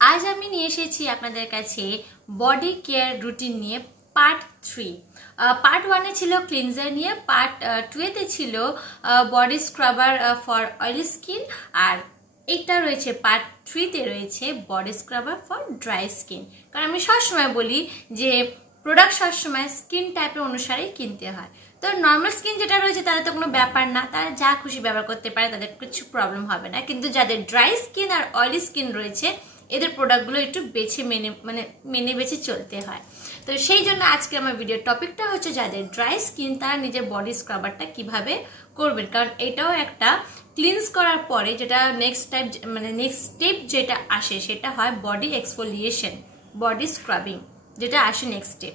আজ আমি নিয়ে এসেছি আপনাদের কাছে বডি কেয়ার রুটিন নিয়ে পার্ট 3। পার্ট 1 এ ছিল ক্লিনজার নিয়ে, পার্ট 2 এতে ছিল body scrubber for oily skin, আর এইটা রয়েছে পার্ট 3 তে রয়েছে body scrubber for dry skin. কারণ আমি সবসময় বলি যে প্রোডাক্ট সবসময় স্কিন টাইপের অনুসারেই কিনতে হয়। তো নর্মাল স্কিন যেটা রয়েছে তাদের তো কোনো ব্যাপার না, তারা যা খুশি ব্যবহার করতে পারে, তাদের কিছু প্রবলেম হবে না। কিন্তু যাদের ড্রাই স্কিন আর অয়েলি স্কিন রয়েছে এদের প্রোডাক্টগুলো একটু মেনে বেছে চলতে হয়। তো সেই জন্য আজকে আমার ভিডিওর টপিকটা হচ্ছে যাদের ড্রাই স্কিন তারা নিজের বডি স্ক্রাবারটা কিভাবে করবেন। কারণ এটাও একটা ক্লিনস করার পরে যেটা নেক্সট স্টেপ যেটা আসে সেটা হয় বডি এক্সফোলিয়েশন, বডি স্ক্রাবিং যেটা আসে নেক্সট স্টেপ।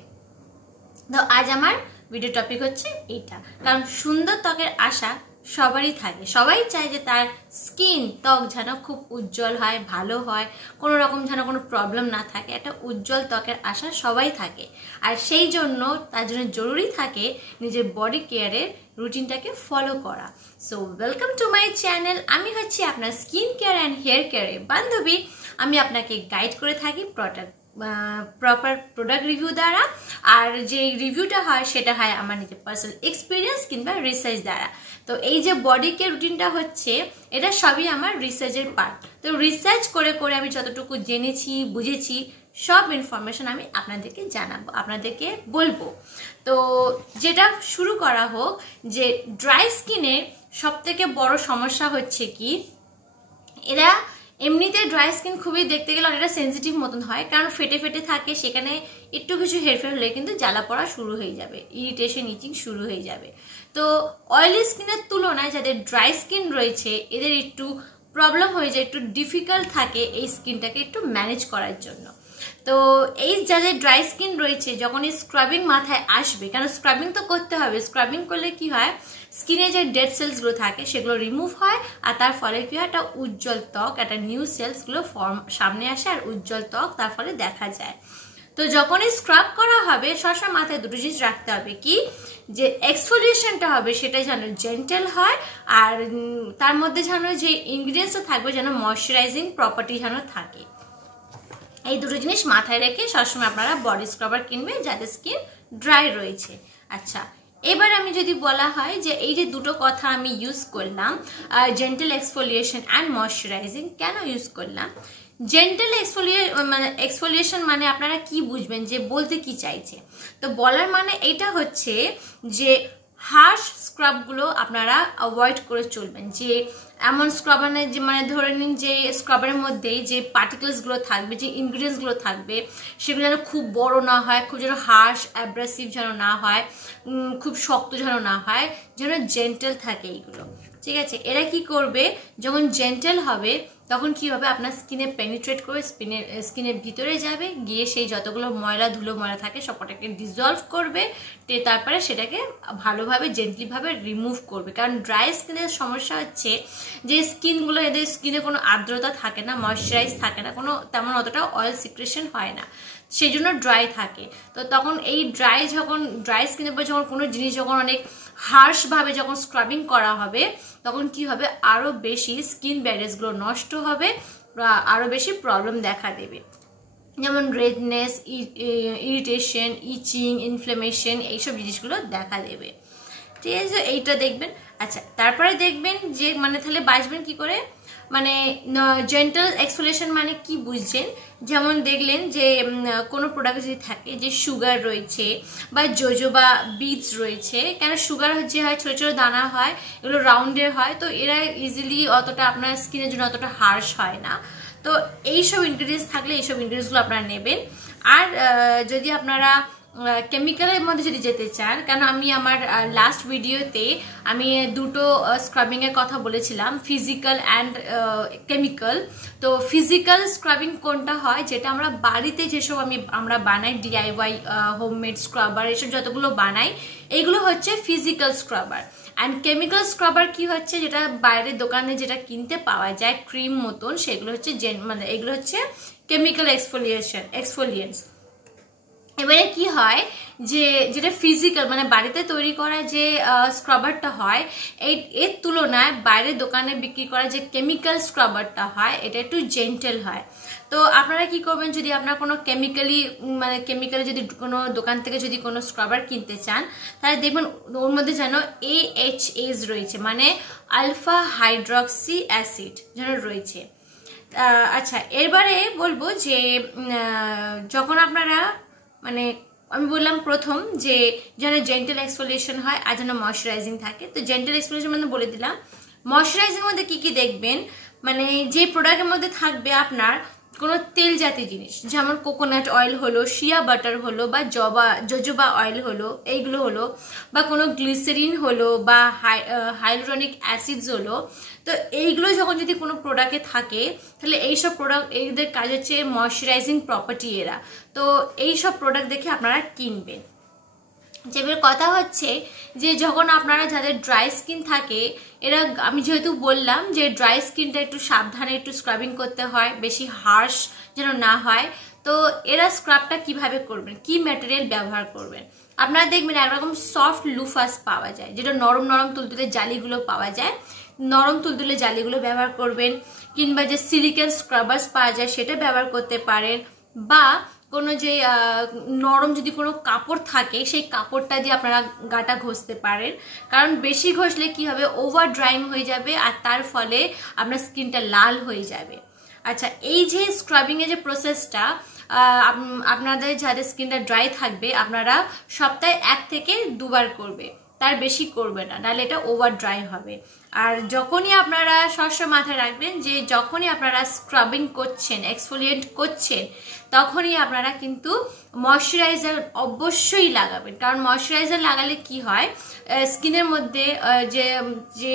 তো আজ আমার ভিডিও টপিক হচ্ছে এইটা। কারণ সুন্দর ত্বকের আশা সবারই থাকে, সবাই চায় যে তার স্কিন ত্বক যেন খুব উজ্জ্বল হয়, ভালো হয়, কোনো রকম যেন কোনো প্রবলেম না থাকে, একটা উজ্জ্বল ত্বকের আশা সবাই থাকে। আর সেই জন্য তার জন্য জরুরি থাকে নিজের বডি কেয়ারের রুটিনটাকে ফলো করা। So welcome to my channel. আমি হচ্ছি আপনার স্কিন কেয়ার অ্যান্ড হেয়ার কেয়ারের বান্ধবী। আমি আপনাকে গাইড করে থাকি প্রপার প্রোডাক্ট রিভিউ দ্বারা, আর যে রিভিউটা হয় সেটা হয় আমার নিজের পার্সোনাল এক্সপিরিয়েন্স কিংবা রিসার্চ দ্বারা। তো এই যে বডি কেয়ার রুটিনটা হচ্ছে এটা সবই আমার রিসার্চের পার্ট। তো রিসার্চ করে করে আমি যতটুকু জেনেছি বুঝেছি সব ইনফরমেশন আমি আপনাদেরকে জানাবো, আপনাদেরকে বলবো। তো যেটা শুরু করা হোক, যে ড্রাই স্কিনের সব থেকে বড় সমস্যা হচ্ছে কি, এরা এমনিতে ড্রাই স্কিন খুবই দেখতে গেলে অনেকটা সেন্সিটিভ মতন হয়, কারণ ফেটে ফেটে থাকে, সেখানে একটু কিছু হেরফের হলে কিন্তু জ্বালা পড়া শুরু হয়ে যাবে, ইরিটেশন ইচিং শুরু হয়ে যাবে। তো অয়েলি স্কিনের তুলনায় যাদের ড্রাই স্কিন রয়েছে এদের একটু প্রবলেম হয়ে যায়, একটু ডিফিকাল্ট থাকে এই স্কিনটাকে একটু ম্যানেজ করার জন্য। তো এই যাদের ড্রাই স্কিন রয়েছে যখন এই স্ক্রাবিং মাথায় আসবে, কারণ স্ক্রাবিং তো করতে হবে, স্ক্রাবিং করলে কি হয় স্কিনে যে ডেড সেলসগুলো থাকে সেগুলো রিমুভ হয়, আর তার ফলে কি হয় একটা উজ্জ্বল ত্বক, একটা নিউ সেলসগুলো সামনে আসে, আর উজ্জ্বল ত্বক তার ফলে দেখা যায়। তো যখনই স্ক্রাব করা হবে সবসময় মাথায় দুটো জিনিস রাখতে হবে, কি যে এক্সফোলিয়েশনটা হবে সেটা যেন জেন্টেল হয়, আর তার মধ্যে যেন যে ইনগ্রিডিয়েন্টসটা থাকবে যেন ময়শ্চারাইজিং প্রপার্টি যেন থাকে। এই দুটো জিনিস মাথায় রেখে সবসময় আপনারা বডি স্ক্রাবার কিনবেন যাদের স্কিন ড্রাই রয়েছে। আচ্ছা, এবার আমি যদি বলা হয় যে এই যে দুটো কথা আমি ইউজ করলাম, জেন্টাল এক্সফোলিয়েশন অ্যান্ড ময়শ্চারাইজিং, কেন ইউজ করলাম? জেন্টাল এক্সফোলিয়েশন মানে আপনারা কি বুঝবেন, যে বলতে কি চাইছে? তো বলার মানে এটা হচ্ছে যে হার্শ স্ক্রাবগুলো আপনারা অ্যাভয়েড করে চলবেন। যে এমন স্ক্রাবার যে ধরে নিন যে স্ক্রাবারের মধ্যে যে পার্টিকেলসগুলো থাকবে, যে ইনগ্রিডিয়েন্টসগুলো থাকবে সেগুলো যেন খুব বড় না হয়, খুব যেন হার্শ অ্যাব্রাসিভ যেন না হয়, খুব শক্ত যেন না হয়, যেন জেন্টেল থাকে এইগুলো। ঠিক আছে, এরা কি করবে যখন জেন্টেল হবে তখন কি হবে আপনার স্কিনে পেনিট্রেট করে স্কিনের ভিতরে যাবে, গিয়ে সেই যতগুলো ধুলো ময়লা থাকে সবটাকে ডিজলভ করবে, তারপরে সেটাকে ভালোভাবে জেন্টলিভাবে রিমুভ করবে। কারণ ড্রাই স্কিনের সমস্যা হচ্ছে যে স্কিনগুলো, এদের স্কিনে কোনো আর্দ্রতা থাকে না, ময়শ্চারাইজ থাকে না, কোনো তেমন অতটা অয়েল সিক্রেশন হয় না, সেই জন্য ড্রাই থাকে। তো তখন এই ড্রাই স্কিনের উপর যখন কোনো জিনিস যখন অনেক হার্শভাবে যখন স্ক্রাবিং করা হবে তখন কি হবে, আরও বেশি স্কিন ব্যারিয়ারগুলো নষ্ট হবে, আরও বেশি প্রবলেম দেখা দেবে, যেমন রেডনেস, ইরিটেশন, ইচিং, ইনফ্লামেশন, এইসব জিনিসগুলো দেখা দেবে। ঠিক আছে, এইটা দেখবেন। আচ্ছা, তারপরে দেখবেন যে তাহলে বাঁচবেন কি করে, জেন্টাল এক্সফোলিয়েশন মানে কি বুঝছেন? যেমন দেখলেন যে কোনো প্রোডাক্ট যদি থাকে যে সুগার রয়েছে বা জোজোবা বিটস রয়েছে, কেন সুগার যে হয় ছোটো ছোটো দানা হয়, এগুলো রাউন্ডের হয়, তো এরা ইজিলি অতটা আপনার স্কিনের জন্য অতটা হার্শ হয় না। তো এইসব ইনগ্রিডিয়েন্টস থাকলে এইসব ইনগ্রিডিয়েন্টসগুলো আপনারা নেবেন। আর যদি আপনারা কেমিক্যালের মধ্যে যদি যেতে চান, কেন আমি আমার লাস্ট ভিডিওতে আমি দুটো স্ক্রাবিংয়ের কথা বলেছিলাম, ফিজিক্যাল অ্যান্ড কেমিক্যাল। তো ফিজিক্যাল স্ক্রাবিং কোনটা হয়, যেটা আমরা বাড়িতে যেসব আমরা বানাই, ডিআইওয়াই হোমমেড স্ক্রাবার এসব যতগুলো বানাই, এইগুলো হচ্ছে physical scrubber. And chemical scrubber কি হচ্ছে, যেটা বাইরের দোকানে যেটা কিনতে পাওয়া যায় ক্রিম মতন, সেগুলো হচ্ছে এগুলো হচ্ছে কেমিক্যাল এক্সফোলিয়েন্টস। এবারে কি হয় যে যেটা ফিজিক্যাল মানে বাড়িতে তৈরি করা যে স্ক্রাবারটা হয় এর তুলনায় বাইরের দোকানে বিক্রি করা যে কেমিক্যাল স্ক্রাবারটা হয় এটা একটু জেন্টেল হয়। তো আপনারা কি করবেন, যদি আপনারা কোনো কেমিক্যালি যদি কোনো দোকান থেকে যদি কোনো স্ক্রাবার কিনতে চান তাহলে দেখবেন ওর মধ্যে যেন AHAs রয়েছে, মানে আলফা হাইড্রক্সি অ্যাসিড যেন রয়েছে। আচ্ছা, এরবারে বলবো যে যখন আপনারা মানে আমি বললাম প্রথম যে যেন জেন্টাল এক্সফোলিয়েশন হয় আর যেন ময়শ্চারাইজিং থাকে। তো জেন্টাল এক্সফোলিয়েশন মানে বলে দিলাম। ময়শ্চারাইজিং মধ্যে কি কি দেখবেন, মানে যে প্রোডাক্টের মধ্যে থাকবে আপনার কোনো তেল জাতীয় জিনিস, যেমন কোকোনাট অয়েল হলো, শিয়া বাটার হলো, বা জোজোবা অয়েল হলো, এইগুলো হলো, বা কোনো গ্লিসারিন হলো, বা হাইলুরনিক অ্যাসিডস হলো। তো এইগুলো যখন যদি কোনো প্রোডাক্টে থাকে তাহলে এইসব প্রোডাক্ট এইদের কাজ হচ্ছে ময়শ্চারাইজিং প্রপার্টি এরা। তো এইসব প্রোডাক্ট দেখে আপনারা কিনবেন। যেবার কথা হচ্ছে যে যখন আপনারা যাদের ড্রাই স্কিন থাকে এরা, আমি যেহেতু বললাম যে ড্রাই স্কিনটা একটু সাবধানে একটু স্ক্রাবিং করতে হয়, বেশি হার্শ যেন না হয়। তো এরা স্ক্রাবটা কিভাবে করবেন, কি ম্যাটেরিয়াল ব্যবহার করবেন, আপনারা দেখবেন একরকম সফট লুফাস পাওয়া যায়, যেটা নরম নরম তুলতুলে জালিগুলো পাওয়া যায়, নরম তুলতুলে জালিগুলো ব্যবহার করবেন। কিংবা যে সিলিকন স্ক্রাবার্স পাওয়া যায় সেটা ব্যবহার করতে পারেন, বা কোনো যে নরম যদি কোনো কাপড় থাকে সেই কাপড়টা দিয়ে আপনারা গাটা ঘষতে পারেন। কারণ বেশি ঘষলে কি হবে, ওভার ড্রাইং হয়ে যাবে আর তার ফলে আপনার স্কিনটা লাল হয়ে যাবে। আচ্ছা, এই যে স্ক্রাবিংয়ের যে প্রসেসটা আপনাদের যাদের স্কিনটা ড্রাই থাকবে আপনারা সপ্তাহে 1 থেকে 2 বার করবে, তার বেশি করবে না, নাহলে এটা ওভার ড্রাই হবে। আর যখনই আপনারা সবসময় মাথায় রাখবেন যে যখনই আপনারা স্ক্রাবিং করছেন, এক্সফোলিয়েট করছেন, তখনই আপনারা কিন্তু ময়শ্চারাইজার অবশ্যই লাগাবেন। কারণ ময়শ্চারাইজার লাগালে কি হয়, স্কিনের মধ্যে যে যে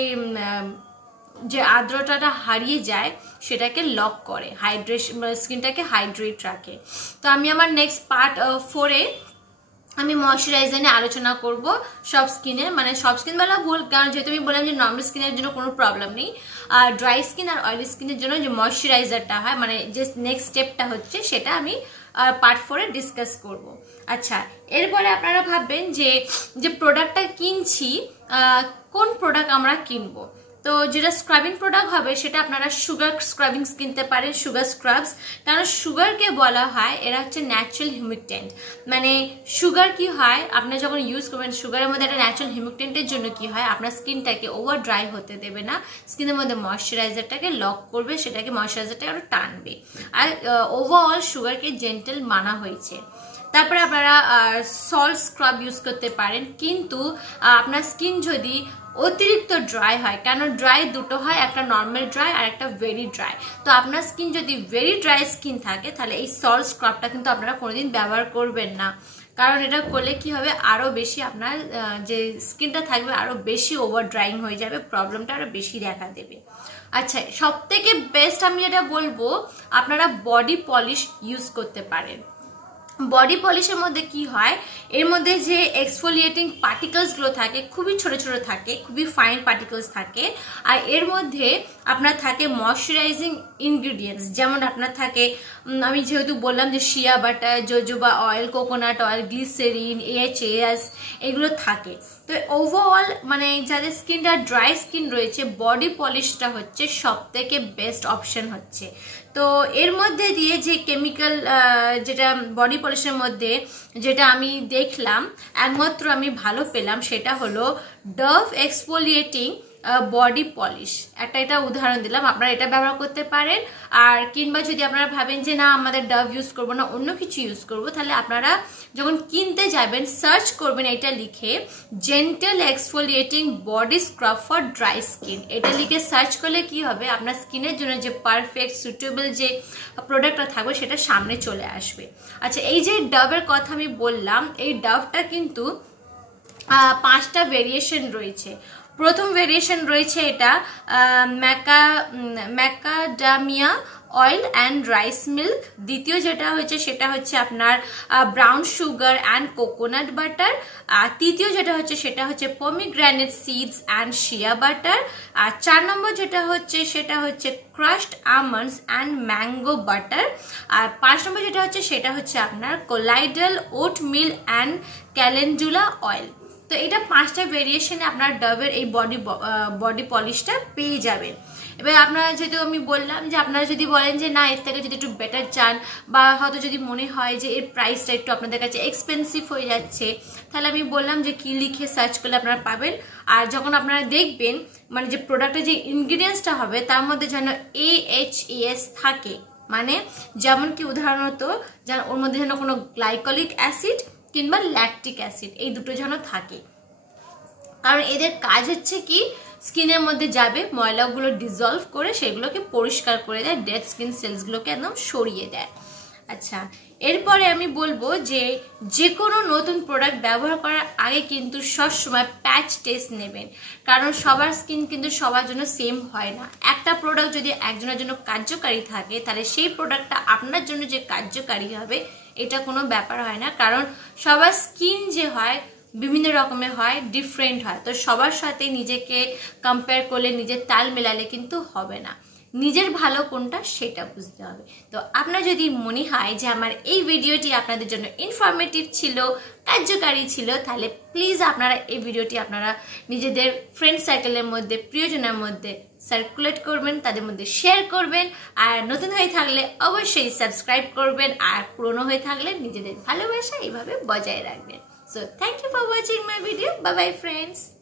যে আর্দ্রতাটা হারিয়ে যায় সেটাকে লক করে, হাইড্রেশন স্কিনটাকে হাইড্রেট রাখে। তো আমি আমার নেক্সট পার্ট 4-এ আমি ময়শ্চারাইজার নিয়ে আলোচনা করব সব স্কিনে, মানে সব স্কিন বলা ভুল, কারণ যেহেতু আমি বললাম যে নর্মাল স্কিনের জন্য কোনো প্রবলেম নেই, আর ড্রাই স্কিন আর অয়েলি স্কিনের জন্য যে ময়শ্চারাইজারটা হয়, মানে যে নেক্সট স্টেপটা হচ্ছে সেটা আমি পার্ট 4-এ ডিসকাস করব। আচ্ছা, এরপরে আপনারা ভাববেন যে যে প্রোডাক্টটা কিনছি কোন প্রোডাক্ট আমরা কিনবো। তো যেটা স্ক্রাবিং প্রোডাক্ট হবে সেটা আপনারা সুগার স্ক্রাবিংস কিনতে পারেন, সুগার স্ক্রাবস। কারণ সুগারকে বলা হয় এরা হচ্ছে ন্যাচারাল হিউমিকটেন্ট, মানে সুগার কি হয় আপনারা যখন ইউজ করবেন সুগারের মধ্যে একটা ন্যাচারাল হিউমিকটেন্টের জন্য কি হয় আপনার স্কিনটাকে ওভার ড্রাই হতে দেবে না, স্কিনের মধ্যে ময়শ্চারাইজারটাকে লক করবে, সেটাকে ময়শ্চারাইজারটাকে আরো টানবে। আর ওভারঅল সুগারকে জেন্টেল মানা হয়েছে। তারপরে আপনারা সল্ট স্ক্রাব ইউজ করতে পারেন, কিন্তু আপনার স্কিন যদি অতিরিক্ত ড্রাই হয়, কেন ড্রাই দুটো হয়, একটা নর্মাল ড্রাই আর একটা ভেরি ড্রাই। তো আপনার স্কিন যদি ভেরি ড্রাই স্কিন থাকে তাহলে এই সল্ট স্ক্রাবটা কিন্তু আপনারা কোনোদিন ব্যবহার করবেন না, কারণ এটা করলে কি হবে আরো বেশি আপনার যে স্কিনটা থাকবে আরো বেশি ওভার ড্রাইং হয়ে যাবে, প্রবলেমটা আরো বেশি দেখা দেবে। আচ্ছা, সব থেকে বেস্ট আমি যেটা বলবো আপনারা বডি পলিশ ইউজ করতে পারেন। বডি পলিশের মধ্যে কি হয়, এর মধ্যে যে এক্সফোলিয়েটিং পার্টিকলসগুলো থাকে খুবই ছোট ছোট থাকে, খুবই ফাইন পার্টিকলস থাকে, আর এর মধ্যে আপনার থাকে ময়শ্চারাইজিং ইনগ্রিডিয়েন্টস, যেমন আপনার থাকে আমি যেহেতু বললাম যে shea butter, jojoba oil, coconut oil, glycerine, AHAs এগুলো থাকে। তো ওভারঅল মানে যাদের স্কিনটা ড্রাই স্কিন রয়েছে বডি পলিশটা হচ্ছে সব থেকে বেস্ট অপশন হচ্ছে। তো এর মধ্যে দিয়ে যে কেমিক্যাল যেটা বডি পলিশের মধ্যে যেটা আমি দেখলাম একমাত্র আমি ভালো পেলাম সেটা হলো ডাভ এক্সফোলিয়েটিং বডি পলিশ। এটা উদাহরণ দিলাম, আপনারা এটা ব্যবহার করতে পারেন। আর কিংবা যদি আপনারা ভাবেন যে না আমাদের ডাভ ইউজ করবো না, অন্য কিছু ইউজ করব, তাহলে আপনারা যখন কিনতে যাবেন সার্চ করবেন এটা লিখে gentle exfoliating body scrub for dry skin. এটা লিখে সার্চ করলে কি হবে আপনার স্কিনের জন্য যে পারফেক্ট সুটেবল যে প্রোডাক্টটা থাকবে সেটা সামনে চলে আসবে। আচ্ছা, এই যে ডাভের কথা আমি বললাম, এই ডাভটা কিন্তু 5টা ভেরিয়েশন রয়েছে। প্রথম ভেরিয়েশন রয়েছে এটা macadamia oil and rice milk, দ্বিতীয় যেটা হচ্ছে সেটা হচ্ছে আপনার brown sugar and coconut butter, আর তৃতীয় যেটা হচ্ছে সেটা হচ্ছে pomegranate seeds and shea butter, আর 4 নম্বর যেটা হচ্ছে সেটা হচ্ছে crushed almonds and mango butter, আর 5 নম্বর যেটা হচ্ছে সেটা হচ্ছে আপনার colloidal oat meal and calendula oil. তো এটা 5টা ভেরিয়েশনে আপনার ডাবের এই বডি পলিশটা পেয়ে যাবেন। এবার আপনারা যেহেতু আমি বললাম যে আপনারা যদি বলেন যে না এর থেকে যদি একটু বেটার চান বা হয়তো যদি মনে হয় যে এর প্রাইসটা একটু আপনাদের কাছে এক্সপেন্সিভ হয়ে যাচ্ছে, তাহলে আমি বললাম যে কি লিখে সার্চ করলে আপনারা পাবেন। আর যখন আপনারা দেখবেন মানে যে প্রোডাক্টের যে ইনগ্রিডিয়েন্টসটা হবে তার মধ্যে যেন AHES থাকে, মানে যেমন কি উদাহরণত যেন ওর মধ্যে যেন কোনো গ্লাইকোলিক অ্যাসিড কিংবা ল্যাকটিক অ্যাসিড এই দুটো যেন থাকে। কারণ এদের কাজ হচ্ছে কি স্কিনের মধ্যে যাবে, ময়লাগুলো ডিজলভ করে সেগুলোকে পরিষ্কার করে দেয়, ডেড স্কিন সেলসগুলোকে একদম সরিয়ে দেয়। আচ্ছা, এরপরে আমি বলবো যে কোনো নতুন প্রোডাক্ট ব্যবহার করার আগে কিন্তু সবসময় প্যাচ টেস্ট নেবেন, কারণ সবার স্কিন কিন্তু সবার জন্য সেম হয় না। একটা প্রোডাক্ট যদি একজনের জন্য কার্যকারী থাকে তাহলে সেই প্রোডাক্টটা আপনার জন্য যে কার্যকারী হবে এটা কোনো ব্যাপার হয় না, কারণ সবার স্কিন যে হয় বিভিন্ন রকমের হয়, ডিফারেন্ট হয়। তো সবার সাথে নিজেকে কম্পেয়ার করলে নিজের তাল মেলালে কিন্তু হবে না, নিজের ভালো কোনটা সেটা বুঝতে হবে। তো আপনার যদি মনে হয় যে আমার এই ভিডিওটি আপনাদের জন্য ইনফরমেটিভ ছিল, কার্যকারী ছিল, তাহলে প্লিজ আপনারা এই ভিডিওটি আপনারা নিজেদের ফ্রেন্ড সার্কেলের মধ্যে, প্রিয়জনের মধ্যে সার্কুলেট করবেন, তাদের মধ্যে শেয়ার করবেন। আর নতুন হয়ে থাকলে অবশ্যই সাবস্ক্রাইব করবেন, আর পুরনো হয়ে থাকলে নিজেদের ভালোবাসা এইভাবে বজায় রাখবেন। So thank you for watching my video. Bye bye friends.